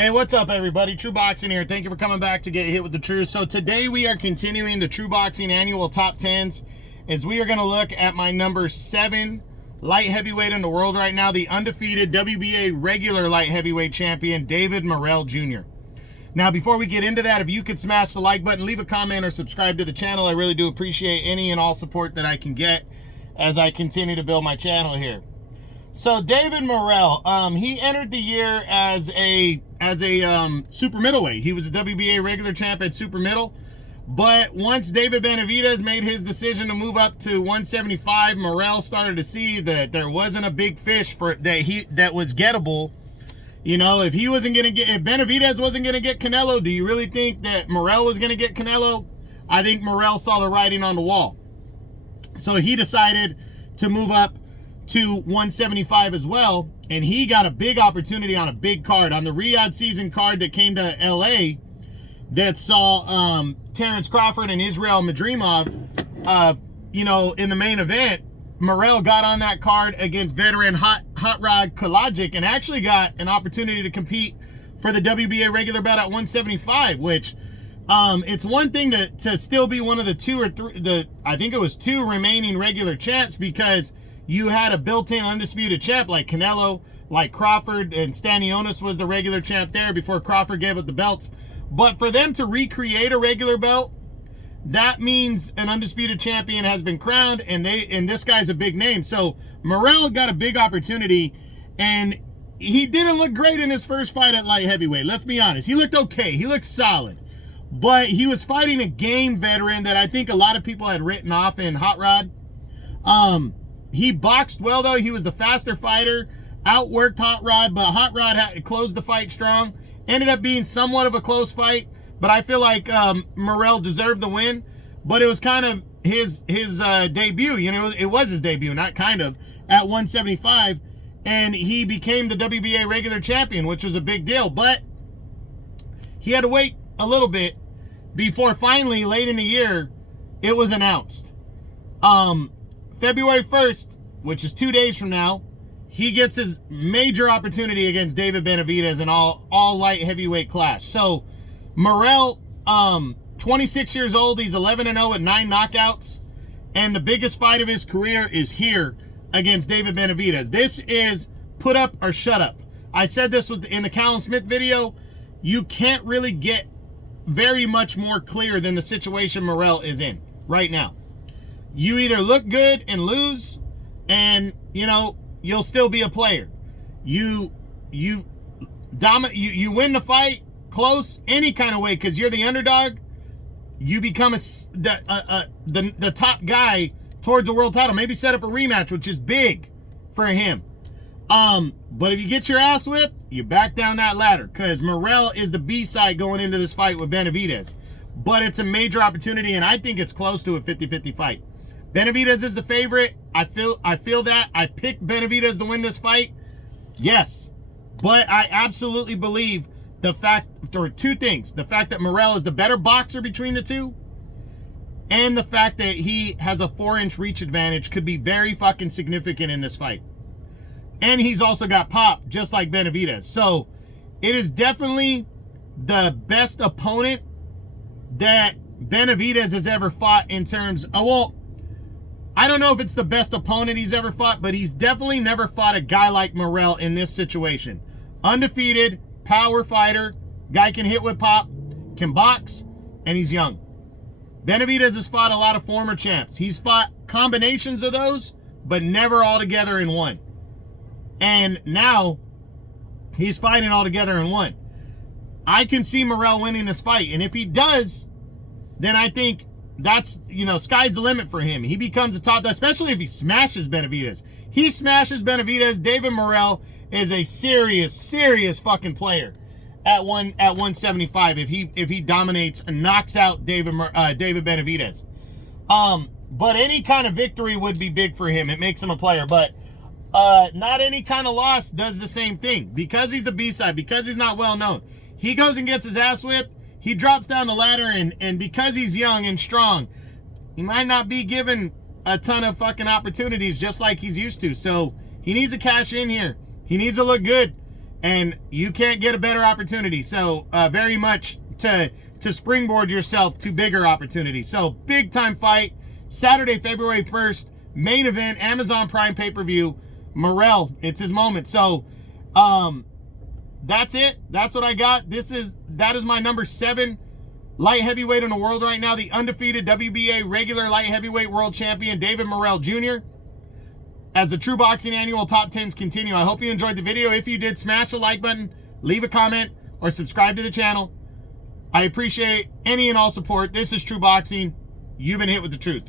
Hey, what's up, everybody? True Boxing here. Thank you for coming back to get hit with the truth. So today we are continuing the True Boxing annual top 10s as we are going to look at my number 7 light heavyweight in the world right now, the undefeated WBA regular light heavyweight champion, David Morrell Jr. Now, before we get into that, if you could smash the like button, leave a comment, or subscribe to the channel, I really do appreciate any and all support that I can get as I continue to build my channel here. So David Morrell, he entered the year as a super middleweight. He was a WBA regular champ at super middle, but once David Benavidez made his decision to move up to 175, Morrell started to see that there wasn't a big fish that was gettable. You know, if Benavidez wasn't gonna get Canelo, do you really think that Morrell was gonna get Canelo? I think Morrell saw the writing on the wall, so he decided to move up to 175 as well, and he got a big opportunity on a big card, on the Riyadh season card that came to LA that saw Terence Crawford and Israel Madrimov. In the main event, Morrell got on that card against veteran Hot Rod Kalajic and actually got an opportunity to compete for the WBA regular belt at 175, which it's one thing to still be one of the two remaining regular champs, because you had a built-in undisputed champ like Canelo, like Crawford, and Stanionis was the regular champ there before Crawford gave up the belts. But for them to recreate a regular belt, that means an undisputed champion has been crowned, and this guy's a big name. So Morrell got a big opportunity, and he didn't look great in his first fight at light heavyweight. Let's be honest. He looked okay. He looked solid. But he was fighting a game veteran that I think a lot of people had written off in Hot Rod. He boxed well, though. He was the faster fighter, outworked Hot Rod, but Hot Rod had closed the fight strong. Ended up being somewhat of a close fight, but I feel like Morrell deserved the win. But it was kind of his debut. You know, it was his debut, not kind of, at 175, and he became the WBA regular champion, which was a big deal. But he had to wait a little bit before finally, late in the year, it was announced. February 1st, which is 2 days from now, he gets his major opportunity against David Benavidez in all light heavyweight class. So Morrell, 26 years old, he's 11-0 at 9 knockouts, and the biggest fight of his career is here against David Benavidez. This is put up or shut up. I said this in the Callum Smith video. You can't really get very much more clear than the situation Morrell is in right now. You either look good and lose, and you'll still be a player. You win the fight close any kind of way because you're the underdog. You become the top guy towards a world title. Maybe set up a rematch, which is big for him. But if you get your ass whipped, you back down that ladder, because Morrell is the B-side going into this fight with Benavidez. But it's a major opportunity, and I think it's close to a 50-50 fight. Benavidez is the favorite. I feel that. I picked Benavidez to win this fight. Yes. But I absolutely believe two things. The fact that Morrell is the better boxer between the two, and the fact that he has a 4-inch reach advantage could be very fucking significant in this fight. And he's also got pop, just like Benavidez. So it is definitely the best opponent that Benavidez has ever fought in terms of, I don't know if it's the best opponent he's ever fought, but he's definitely never fought a guy like Morrell in this situation. Undefeated, power fighter, guy can hit with pop, can box, and he's young. Benavidez has fought a lot of former champs. He's fought combinations of those, but never all together in one. And now he's fighting all together in one. I can see Morrell winning this fight, and if he does, then I think that's, sky's the limit for him. He becomes a top, especially if he smashes Benavidez. He smashes Benavidez. David Morrell is a serious fucking player at 175 if he dominates and knocks out David Benavidez. But any kind of victory would be big for him. It makes him a player, but not any kind of loss does the same thing, because he's the B-side, because he's not well known. He goes and gets his ass whipped. He drops down the ladder, and because he's young and strong, he might not be given a ton of fucking opportunities just like he's used to. So he needs to cash in here. He needs to look good. And you can't get a better opportunity. So very much to springboard yourself to bigger opportunities. So big time fight, Saturday, February 1st, main event, Amazon Prime pay-per-view, Morrell, it's his moment. So that's it. That's what I got. That is my number 7 light heavyweight in the world right now, the undefeated WBA regular light heavyweight world champion, David Morrell Jr. As the True Boxing Annual Top 10s continue, I hope you enjoyed the video. If you did, smash the like button, leave a comment, or subscribe to the channel. I appreciate any and all support. This is True Boxing. You've been hit with the truth.